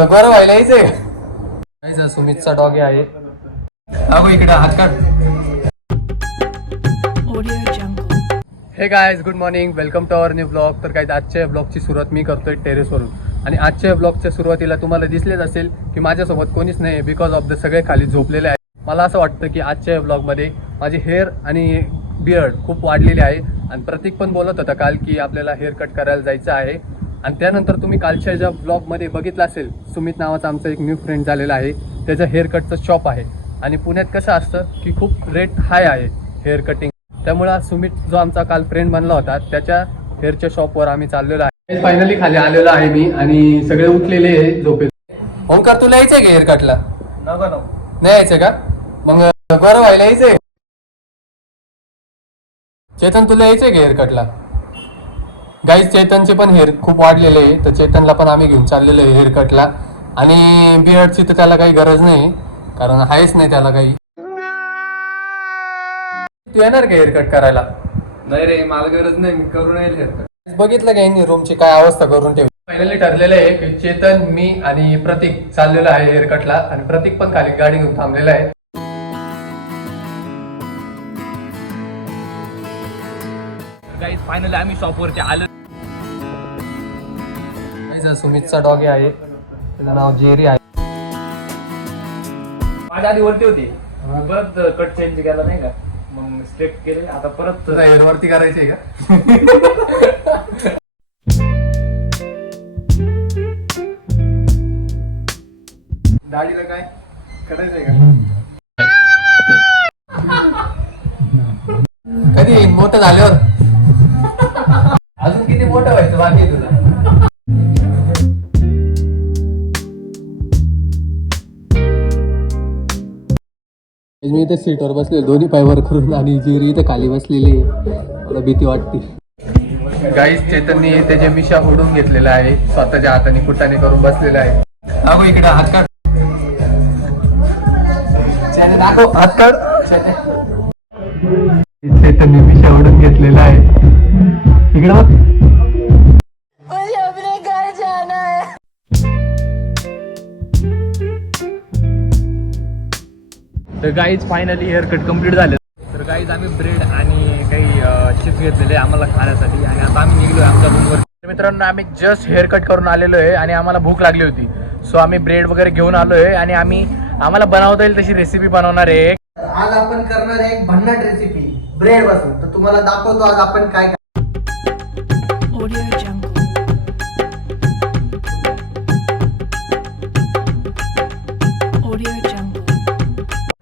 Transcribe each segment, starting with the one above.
बरं व्हायला यायचंय. सुमितचा डॉग आहे. अगो इकडे हात काढ. Hey guys, good morning, welcome to our new blog. तर काय आजच्या ब्लॉगची सुरुवात मी करतोय टेरेसवरून. आणि आजच्या ब्लॉगच्या सुरुवातीला तुम्हाला दिसलेच असेल की माझ्यासोबत कोणीच नाही, बिकॉज ऑफ द सगळे खाली झोपलेले आहे. मला असं वाटतं की आजच्या ब्लॉगमध्ये माझे हेअर आणि बियर्ड खूप वाढलेले आहे. आणि प्रतीक पण बोलत होता काल की आपल्याला हेअर कट करायला जायचं आहे. आणि त्यानंतर तुम्ही कालच्या ज्या ब्लॉगमध्ये बघितलं असेल, सुमित नावाचा आमचा एक न्यू फ्रेंड झालेला आहे, त्याचं हेअर कटचं शॉप आहे. आणि पुण्यात कसं असतं की खूप रेट हाय आहे हेअर कटिंग. त्यामुळे सुमित जो आमचा काल फ्रेंड बनला होता त्याच्या हेअरच्या शॉपवर आम्ही चाललेलो आहे. फायनली खाली आलेलो आहे मी आणि सगळे उठलेले आहे झोपेत. ओंकार, तुला यायचंय का हेअर कटला? नाही यायचंय का? मग बरं व्हायला यायचंय. चेतन, तुला यायचंय का हेअर कटला? गाईज, चेतनचे पण हेअर खूप वाढलेले आहे, तर चेतनला पण आम्ही घेऊन चाललेलो आहे हेअर कटला. आणि बियर्डची तर त्याला काही गरज नाही, कारण आहेच नाही त्याला काही. तू येणार का हेअर कट करायला? नाही रे, मला गरज नाही, मी करून येईल हेअर कट. बघितलं का यांनी रूमची काय अवस्था करून ठेवली. फायनली ठरलेलं आहे की चेतन, मी आणि प्रतीक चाललेलो आहे हेअर कटला. आणि प्रतीक पण खाली गाडी घेऊन थांबलेला आहे. फायनली आम्ही शॉपवरती आलो. सुमितचा डॉग आहे, त्याचं नाव जेरी आहे. माझ्या आधी वरती होती, परत कट चेंज केला नाही का, मग स्ट्रेट केले. आता परत हेअर वरती करायचंय का? दाढीला काय करायचंय का? कधी मोठं झाल्यावर? अजून किती मोठं व्हायचं बाकी आहे तुला? मी इथे सीटवर बसले, दोन्ही पायवर करून, आणि जिरी इथे खाली बसलेली आहे. मला भीती वाटते. गाईस, चेतननी त्याच्या मिशा ओढून घेतलेला आहे, स्वतःच्या हाताने कुटाने करून बसलेला आहे. अगो इकडे हात काढ. दाखव हात काढ. चेतननी मिशा ओढून घेतलेला आहे. इकडे बघ. तर guys, finally hair cut complete झाले. तर गाईज, आम्ही ब्रेड आणि काही चिप्स घेतलेले आम्हाला खाण्यासाठी, आणि आता आम्ही निघलो आमच्या रूमवर. मित्रांनो, आम्ही जस्ट हेअर कट करून आलेलो आहे आणि आम्हाला भूक लागली होती. सो आम्ही ब्रेड वगैरे घेऊन आलो आहे आणि आम्हाला बनवता येईल तशी रेसिपी बनवणार आहे. आज आपण करणार आहे एक भन्नाट रेसिपी ब्रेड पासून. तर तुम्हाला दाखवतो आज आपण काय.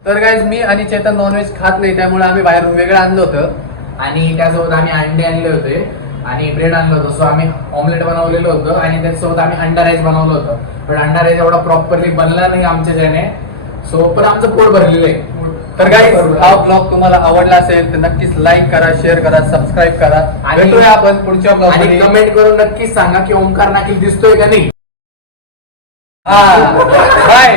तर गाईज, मी आणि चेतन नॉनव्हेज खात नाही, त्यामुळे आम्ही बाहेरून वेगळं आणलं होतं. आणि त्यासोबत आम्ही अंडे आणले होते आणि ब्रेड आणलं होतं. सो आम्ही ऑमलेट बनवलेलं होतं आणि त्याच्यासोबत आम्ही अंडा राईस बनवलं होतं. पण अंडा राईस एवढा प्रॉपरली बनला नाही आमच्या ज्याने. सो पण आमचं पोट भरलेलं आहे. तर गाईज, हा ब्लॉग तुम्हाला आवडला असेल तर नक्कीच लाईक करा, शेअर करा, सबस्क्राईब करा. आणि आपण पुढच्या ब्लॉग कमेंट करून नक्कीच सांगा की ओंकार नाकील दिसतोय का नाही. बाय.